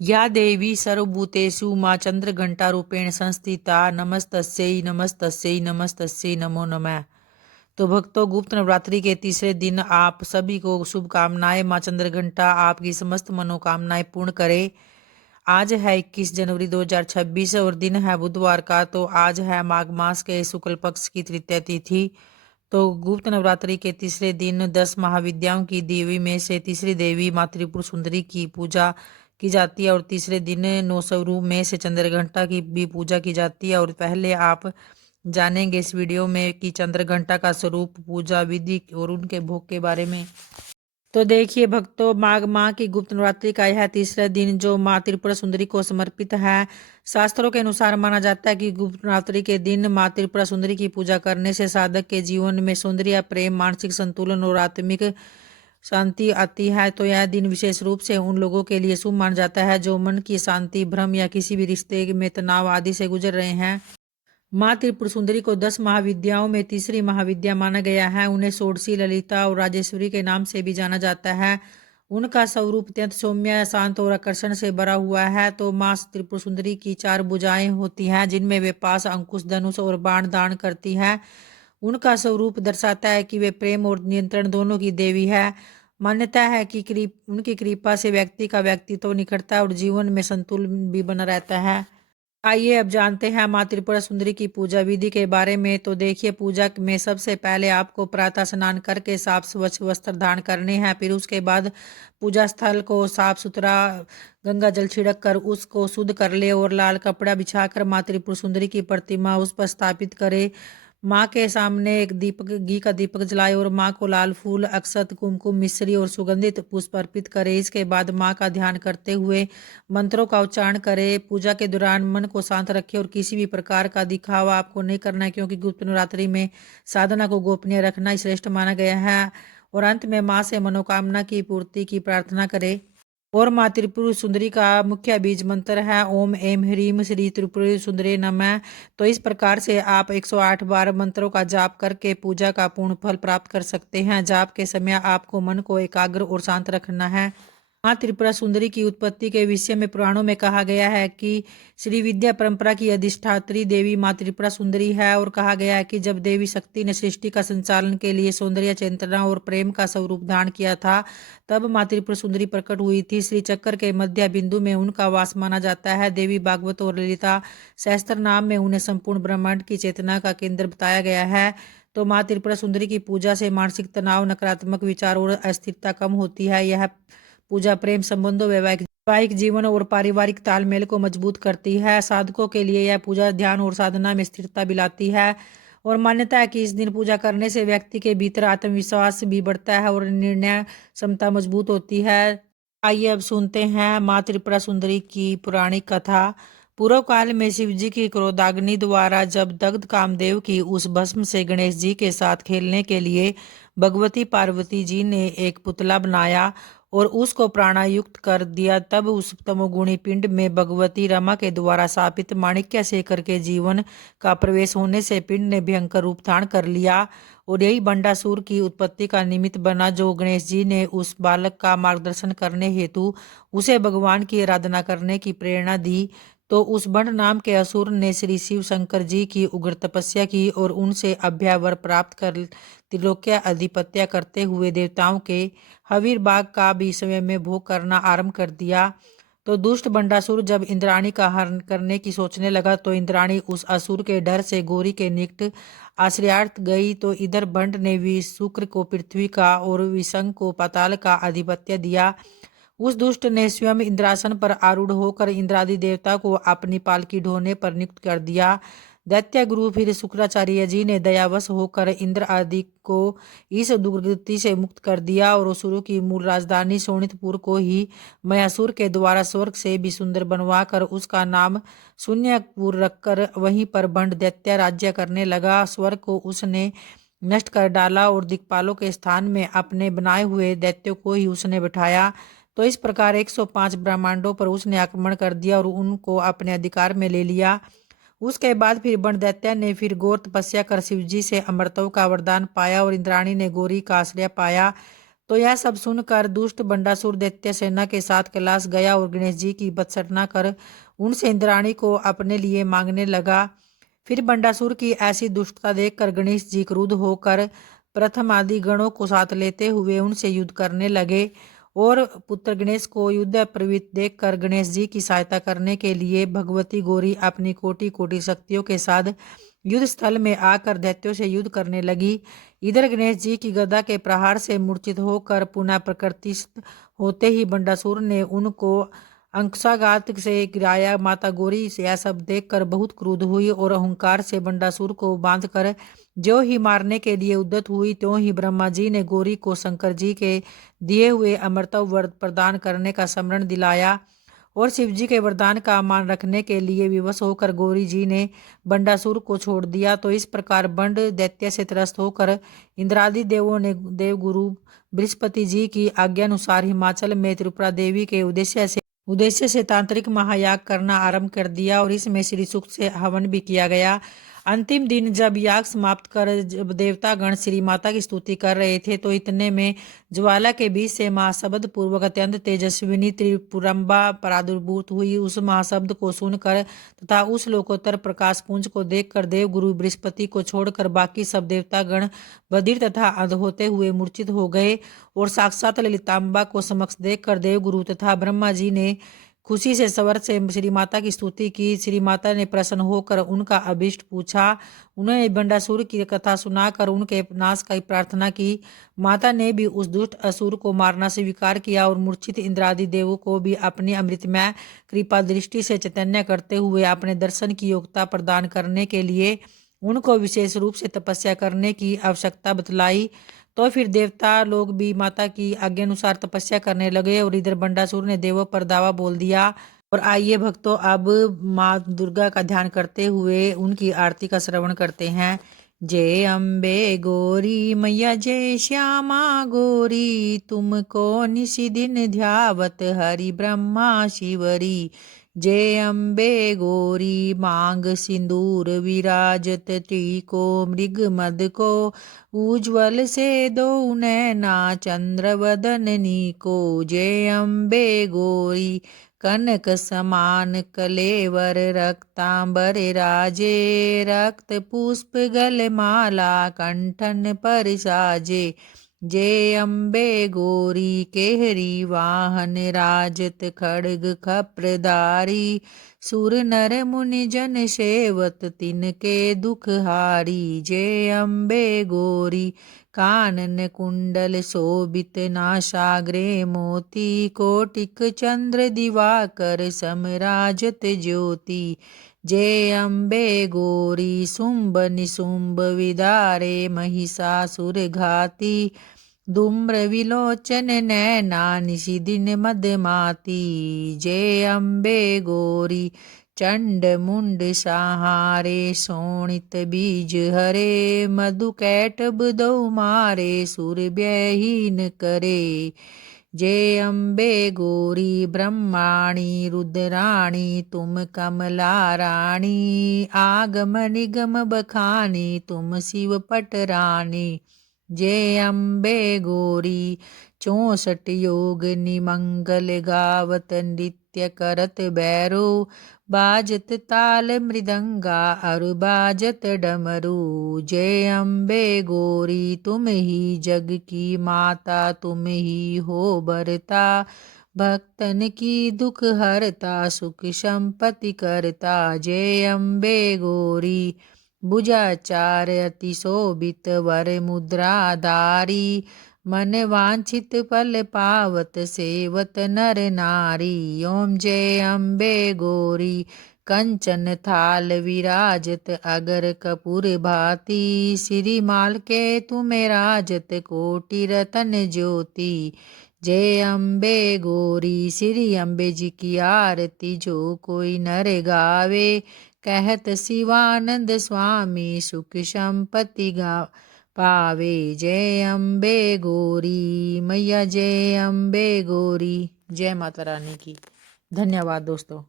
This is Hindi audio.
या देवी सर्वभूतेषु मां चंद्रघंटारूपेण संस्थिता नमस्तस्यै नमस्तस्यै नमस्तस्यै नमो नमः। तो भक्तों, गुप्त नवरात्रि के तीसरे दिन आप सभी को शुभकामनाएं। मां चंद्रघंटा आपकी समस्त मनोकामनाएं पूर्ण करे। आज है 21 जनवरी 2026 और दिन है बुधवार का। तो आज है माघ मास के शुक्ल पक्ष की तृतीया तिथि। तो गुप्त नवरात्रि के तीसरे दिन 10 महाविद्याओं की देवी में से तीसरी देवी माँ त्रिपुर सुंदरी की पूजा की जाती है और तीसरे दिन 9 स्वरूप में से चंद्रघंटा की भी पूजा की जाती है। और पहले आप जानेंगे इस वीडियो में कि चंद्रघंटा का स्वरूप, पूजा विधि और उनके भोग के बारे में। तो देखिए भक्तों, माघ माह की गुप्त नवरात्रि का यह तीसरा दिन जो माँ त्रिपुरा सुंदरी को समर्पित है। शास्त्रों के अनुसार माना जाता है कि गुप्त नवरात्रि के दिन माँ त्रिपुरा सुंदरी की पूजा करने से साधक के जीवन में सौंदर्य, प्रेम, मानसिक संतुलन और आत्मिक शांति आती है। तो यह दिन विशेष रूप से उन लोगों के लिए शुभ माना जाता है जो मन की शांति, भ्रम या किसी भी रिश्ते में तनाव आदि से गुजर रहे हैं। माँ त्रिपुर सुंदरी को 10 महाविद्याओं में तीसरी महाविद्या माना गया है। उन्हें षोडशी, ललिता और राजेश्वरी के नाम से भी जाना जाता है। उनका स्वरूप अत्यंत सौम्य, शांत और आकर्षण से भरा हुआ है। तो माँ त्रिपुर सुंदरी की 4 भुजाएं होती हैं जिनमें वे पाश, अंकुश, धनुष और बाण दान करती है। उनका स्वरूप दर्शाता है कि वे प्रेम और नियंत्रण दोनों की देवी है। मान्यता है कि उनकी कृपा से व्यक्ति का व्यक्तित्व निखरता है और जीवन में संतुलन भी बना रहता है। आइए अब जानते हैं माँ त्रिपुरा सुंदरी की पूजा विधि के बारे में। तो देखिए, पूजा में सबसे पहले आपको प्रातः स्नान करके साफ स्वच्छ वस्त्र धारण करने हैं। फिर उसके बाद पूजा स्थल को साफ सुथरा गंगा जल छिड़क कर उसको शुद्ध कर ले और लाल कपड़ा बिछाकर माँ त्रिपुरा सुंदरी की प्रतिमा उस पर स्थापित करे। माँ के सामने एक दीपक, घी का दीपक जलाए और माँ को लाल फूल, अक्षत, कुमकुम, मिश्री और सुगंधित पुष्प अर्पित करे। इसके बाद माँ का ध्यान करते हुए मंत्रों का उच्चारण करे। पूजा के दौरान मन को शांत रखे और किसी भी प्रकार का दिखावा आपको नहीं करना है, क्योंकि गुप्त नवरात्रि में साधना को गोपनीय रखना ही श्रेष्ठ माना गया है। और अंत में माँ से मनोकामना की पूर्ति की प्रार्थना करे। और माँ त्रिपुर सुंदरी का मुख्य बीज मंत्र है ओम ऐं ह्रीं श्री त्रिपुर सुंदरी नमः। तो इस प्रकार से आप 108 बार मंत्रों का जाप करके पूजा का पूर्ण फल प्राप्त कर सकते हैं। जाप के समय आपको मन को एकाग्र और शांत रखना है। माँ त्रिपुरा सुंदरी की उत्पत्ति के विषय में पुराणों में कहा गया है कि श्री विद्या परंपरा की अधिष्ठात्री देवी माँ त्रिपुरा सुंदरी है। और कहा गया है कि जब देवी शक्ति ने सृष्टि का संचालन के लिए सौंदर्य, चेतना और प्रेम का स्वरूप धारण किया था, तब माँ त्रिपुरा सुंदरी प्रकट हुई थी। श्री चक्र के मध्य बिंदु में उनका वास माना जाता है। देवी भागवत और ललिता सहस्त्र नाम में उन्हें संपूर्ण ब्रह्मांड की चेतना का केंद्र बताया गया है। तो माँ त्रिपुरा सुंदरी की पूजा से मानसिक तनाव, नकारात्मक विचार और अस्थिरता कम होती है। यह पूजा प्रेम संबंधों, वैवाहिक जीवन और पारिवारिक तालमेल को मजबूत करती है। साधकों के लिए यह पूजा ध्यान और साधना में स्थिरता भी लाती है। और मान्यता है कि इस दिन पूजा करने से व्यक्ति के भीतर आत्मविश्वास भी बढ़ता है और निर्णय क्षमता मजबूत होती है। आइए अब सुनते हैं माँ त्रिपुरा सुंदरी की पौराणिक कथा। पूर्व काल में शिव जी की क्रोधाग्नि द्वारा जब दग्ध कामदेव की उस भस्म से गणेश जी के साथ खेलने के लिए भगवती पार्वती जी ने एक पुतला बनाया और उसको प्राणायुक्त कर दिया, तब उस तमोगुणी पिंड में भगवती रमा के द्वारा स्थापित माणिक्य शेखर के जीवन का प्रवेश होने से पिंड ने भयंकर रूप धारण कर लिया और यही बंडासुर की उत्पत्ति का निमित्त बना। जो गणेश जी ने उस बालक का मार्गदर्शन करने हेतु उसे भगवान की आराधना करने की प्रेरणा दी, तो उस बंड नाम के असुर ने श्री शिव शंकर जी की उग्र तपस्या की और उनसे अभ्यावर प्राप्त कर त्रिलोक्य अधिपत्य करते हुए देवताओं के हवीर बाग का भी समय में भोग करना आरंभ कर दिया। तो दुष्ट बंडासुर जब इंद्राणी का हरण करने की सोचने लगा, तो इंद्राणी उस असुर के डर से गौरी के निकट आश्रयार्थ गई। तो इधर बंड ने भी शुक्र को पृथ्वी का और विषंग को पाताल का आधिपत्य दिया। उस दुष्ट ने स्वयं इंद्रासन पर आरूढ़ होकर इंद्रादि देवता को अपनी पालकी ढोने पर नियुक्त कर दिया। दैत्य गुरु फिर शुक्राचार्य जी ने दयावश होकर इंद्र आदि को इस दुर्गति से मुक्त कर दिया और असुरों की मूल राजधानी शोणितपुर को ही मयासुर के द्वारा स्वर्ग से भी सुंदर बनवा कर उसका नाम शून्यपुर रखकर वहीं पर बंड दैत्य राज्य करने लगा। स्वर्ग को उसने नष्ट कर डाला और दिक्पालों के स्थान में अपने बनाए हुए दैत्यों को ही उसने बिठाया। तो इस प्रकार 105 ब्रह्मांडों पर उसने आक्रमण कर दिया और उनको अपने अधिकार में ले लिया। उसके बाद फिर बन दैत्य ने फिर घोर तपस्या कर शिव जी से अमरत्व का वरदान पाया और इंद्राणी ने गौरी का आश्रय पाया। तो यह सब सुनकर दुष्ट बंडासुर दैत्य सेना के साथ कैलाश गया और गणेश जी की भत्सना कर उनसे इंद्राणी को अपने लिए मांगने लगा। फिर बंडासुर की ऐसी दुष्टता देखकर गणेश जी क्रुद्ध होकर प्रथम आदि गणों को साथ लेते हुए उनसे युद्ध करने लगे और पुत्र गणेश को युद्ध प्रवृत्त देखकर गणेश जी की सहायता करने के लिए भगवती गौरी अपनी कोटि कोटि शक्तियों के साथ युद्ध स्थल में आकर दैत्यों से युद्ध करने लगी। इधर गणेश जी की गदा के प्रहार से मूर्छित होकर पुनः प्रकृतिस्थ होते ही बंडासुर ने उनको अंशाघात से गिराया। माता गौरी से यह सब देखकर बहुत क्रुद्ध हुई और अहंकार से बंडासुर को बांधकर जो ही मारने के लिए उद्यत हुई, त्यों ही ब्रह्मा जी ने गौरी को शंकर जी के दिए हुए अमृतव वर प्रदान करने का स्मरण दिलाया और शिव जी के वरदान का मान रखने के लिए विवश होकर गौरी जी ने बंडासुर को छोड़ दिया। तो इस प्रकार बंड दैत्य से त्रस्त होकर इंद्रादि देवों ने देवगुरु बृहस्पति जी की आज्ञानुसार हिमाचल में त्रिपुरा देवी के उद्देश्य से तांत्रिक महायाग करना आरंभ कर दिया और इसमें श्री सूक्त से हवन भी किया गया। अंतिम दिन जब याग समाप्त कर जब देवतागण श्री माता की स्तुति कर रहे थे तो इतने में ज्वाला के बीच से महाशब्द पूर्वक अत्यंत तेजस्विनी त्रिपुरंबा प्रादुर्भूत हुई। उस महाशब्द को सुनकर तथा उस लोकोत्तर प्रकाश पुंज को देखकर देव गुरु बृहस्पति को छोड़कर बाकी सब देवतागण बधिर तथा अंध होते हुए मूर्छित हो गए और साक्षात ललितांबा को समक्ष देखकर देव गुरु तथा ब्रह्मा जी ने खुशी से स्वर से श्री माता की स्तुति की। श्री माता ने प्रसन्न होकर उनका अभीष्ट पूछा। उन्होंने बंडासुर की कथा सुनाकर उनके नाश की प्रार्थना की। माता ने भी उस दुष्ट असुर को मारना स्वीकार किया और मूर्छित इंद्रादि देवों को भी अपनी अमृतमय कृपा दृष्टि से चैतन्य करते हुए अपने दर्शन की योग्यता प्रदान करने के लिए उनको विशेष रूप से तपस्या करने की आवश्यकता बतलाई। तो फिर देवता लोग भी माता की आज्ञानुसार तपस्या करने लगे और इधर बंडासुर ने देवों पर दावा बोल दिया। और आइए भक्तों, अब माँ दुर्गा का ध्यान करते हुए उनकी आरती का श्रवण करते हैं। जय अम्बे गौरी मैया जय श्यामा गौरी, तुमको निशि दिन ध्यावत हरि ब्रह्मा शिवरी। जय अम्बे गौरी मांग सिंदूर विराजत, टीको मृग मद को उज्ज्वल से दो नैना चंद्र वदननी को। जय अम्बे गौरी कनक समान कलेवर, रक्तांबर राजे रक्त पुष्प गलमाला कंठन पर साजे। जय अम्बे गौरी केहरी वाहन, राजत खड्ग खप्रधारी, सुर नर मुनि जन सेवत तिनके दुख हारी। जय अम्बे गौरी कानन कुंडल शोभित, नासाग्रे मोती कोटिक चंद्र दिवाकर समराजत ज्योति। जय अम्बे गौरी शुंभ निशुंभ विदारे, महिषासुर घाती, धूम्र विलोचन नैना निशि दिन मदमाती। जय अम्बे गौरी चंड मुंड सहारे, शोणित बीज हरे, मधु कैटभ दो मारे, सुर व्यहीन करे। जय अम्बे गौरी ब्रह्माणी रुद्राणी, तुम कमला रानी, आगम निगम बखानी, तुम शिव पटरानी। जय अम्बे गौरी 64 योग निमंगल गावत, नृत्य करत बैरो, बाजत ताल मृदंगा और बाजत डमरू। जय अम्बे गौरी तुम ही जग की माता, तुम ही हो बरता भक्तन की दुख हरता, सुख संपत्ति करता। जय अम्बे गौरी भुजाचार अति शोभित, वर मुद्राधारी, मन वांछित फल पावत, सेवत नर नारी। ओम जय अम्बे गौरी कंचन थाल विराजत, अगर कपूर भाती, श्रीमाल के तुम्हें राजत, कोटि रतन ज्योति। जय अम्बे गौरी श्री अम्बे जी की आरती, जो कोई नर गावे, कहत शिवानंद स्वामी, सुख संपत्ति पावे। जय अम्बे गौरी मैया जय अम्बे गौरी। जय माता रानी की। धन्यवाद दोस्तों।